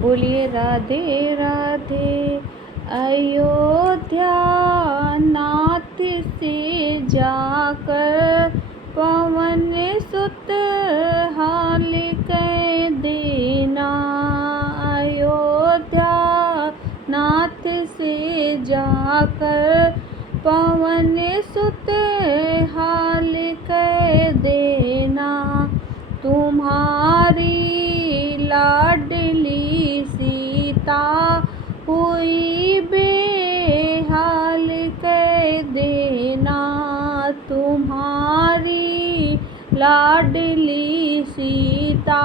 बोलिए राधे राधे। अयोध्या नाथ से जाकर पवन सुत हाल कह देना। अयोध्या नाथ से जाकर पवन सुत हाल कह देना। तुम्हारी लाडली सीता हुई बेहाल कह देना। तुम्हारी लाडली सीता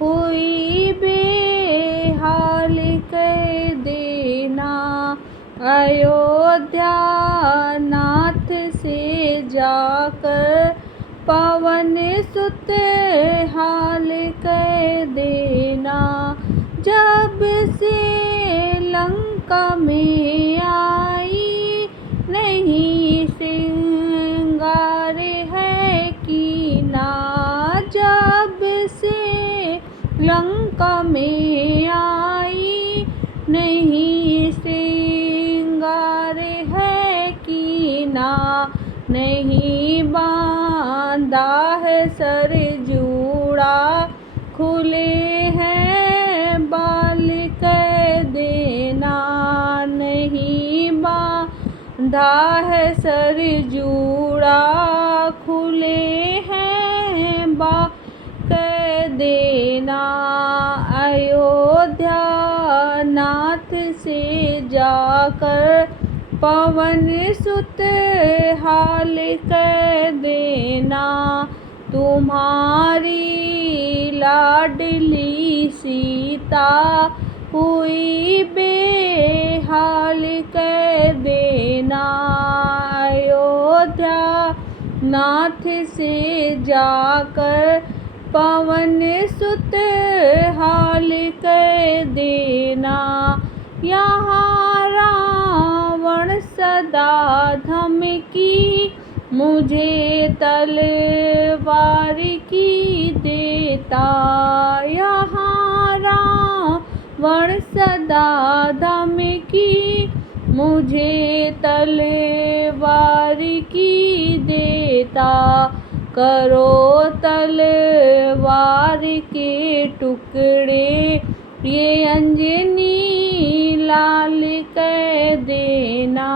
हुई बेहाल कह देना। अयोध्या नाथ से जाकर पवन सुत हाल कह देना। जब से लंका में आई नहीं श्रृंगार है कीना। जब से लंका में आई नहीं श्रृंगार है कीना। नहीं बांधा है सर जूड़ा खुले हैं बाल कह देना। नहीं बांधा है सर जूड़ा खुले हैं बाल कह देना। अयोध्या नाथ से जाकर पवन सुत हाल कह देना। तुम्हारी लाडली सीता हुई बेहाल कह देना। अयोध्या नाथ से जाकर पवन सुत हाल कह देना। यहाँ रावण सदा धमकी मुझे तलवार की देता। यहाँ रावण सदा धमकी मुझे तलवार की देता। करो तलवार के टुकड़े ये अंजनी लाल कह देना।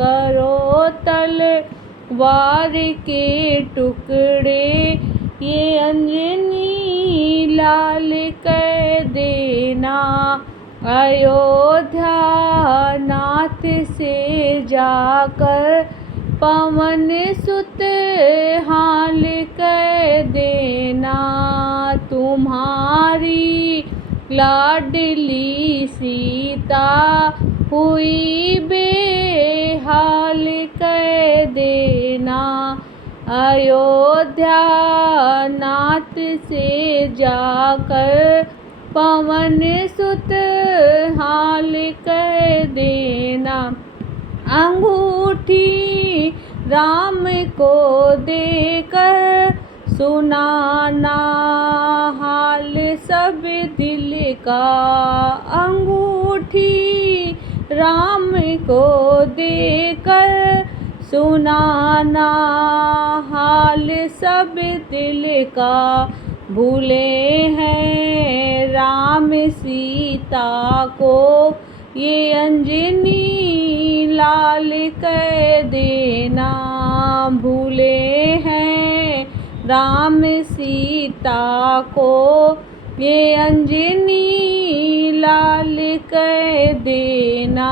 करो तलवार के टुकड़े ये अंजनी लाल कह देना। अयोध्या नाथ से जाकर पवन सुत हाल कह देना। तुम्हारी लाडली सीता हुई बेहाल कह देना। अयोध्या नाथ से जाकर पवन सुत हाल कह देना। अंगूठी राम को देकर सुनाना हाल सब दिल का। अंगूठी राम को देकर सुनाना हाल सब दिल का। भूले हैं राम सीता को ये अंजनी लाल कह देना। भूले हैं राम सीता को ये अंजनी लाल कह देना।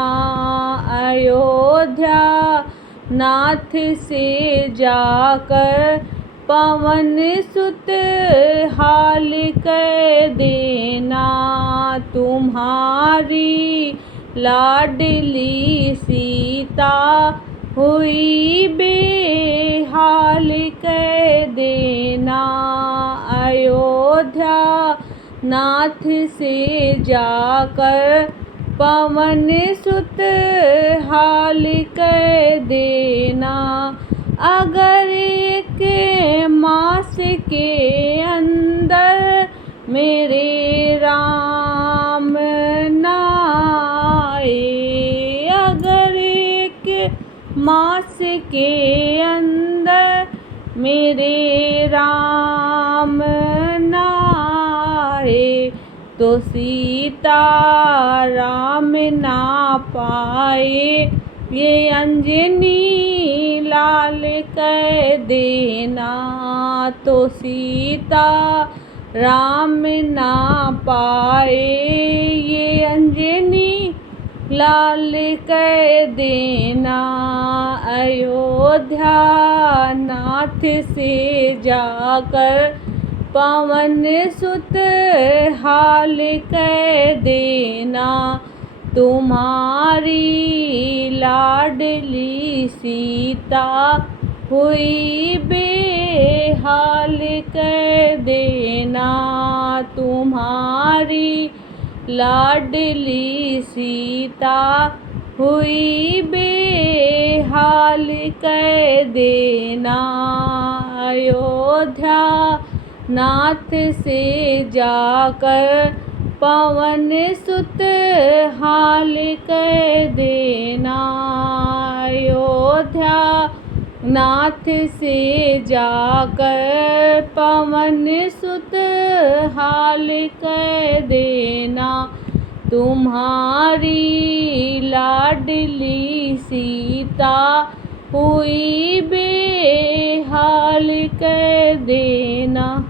अयोध्या नाथ से जाकर पवन सुत हाल कह देना। तुम्हारी लाडली सीता हुई बेहाल कह देना। अयोध्या नाथ से जाकर पवन सुत हाल कह देना। अगर एक मास के अंदर मेरे राम मास के अंदर मेरे राम नाए, तो सीता राम ना पाए, ये अंजनी लाल कह देना। तो सीता राम ना पाए, ये अंजनी लाल कह देना। अयोध्या नाथ से जाकर पवन सुत हाल कह देना। तुम्हारी लाडली सीता हुई बेहाल कह देना। तुम्हारी लाडली सीता हुई बेहाल कह देना। अयोध्या नाथ से जाकर पवन सुत हाल कह देना। अयोध्या नाथ से जाकर पवन सुत हाल कह देना। तुम्हारी लाडली सीता हुई बेहाल कह देना।